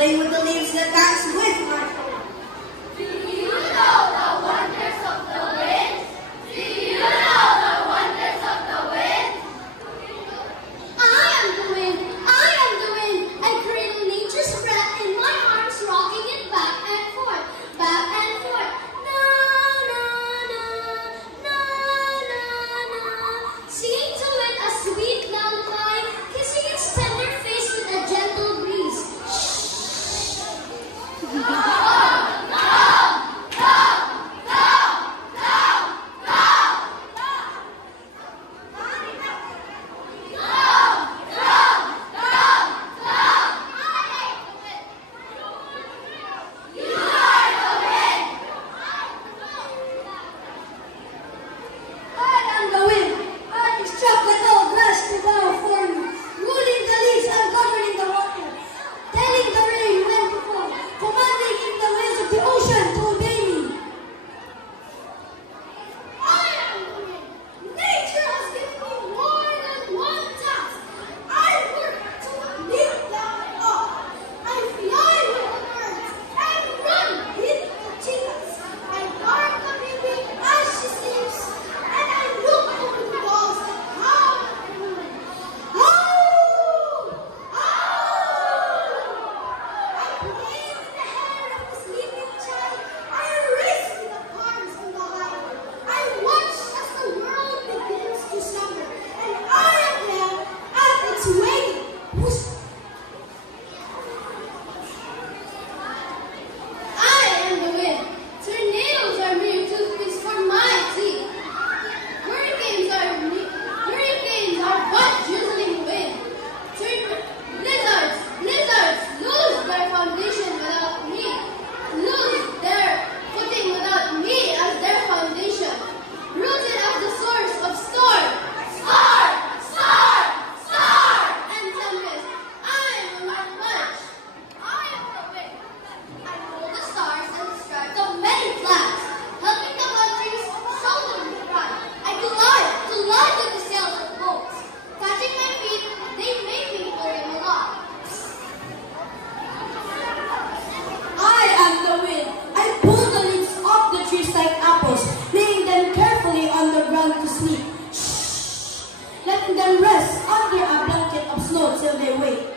play with the leaves and dance with my friends. Do you know the wonders of the wind? Do you know the wonders of the wind? I am the wind. I am the wind. I cradle nature's breath in my arms, rocking it back and forth, back and forth. Na na na na na na. Singing to it a sweet lullaby, kissing its tender face with a gentle breeze. To sleep. Shh. Letting them rest under a blanket of snow till they wake.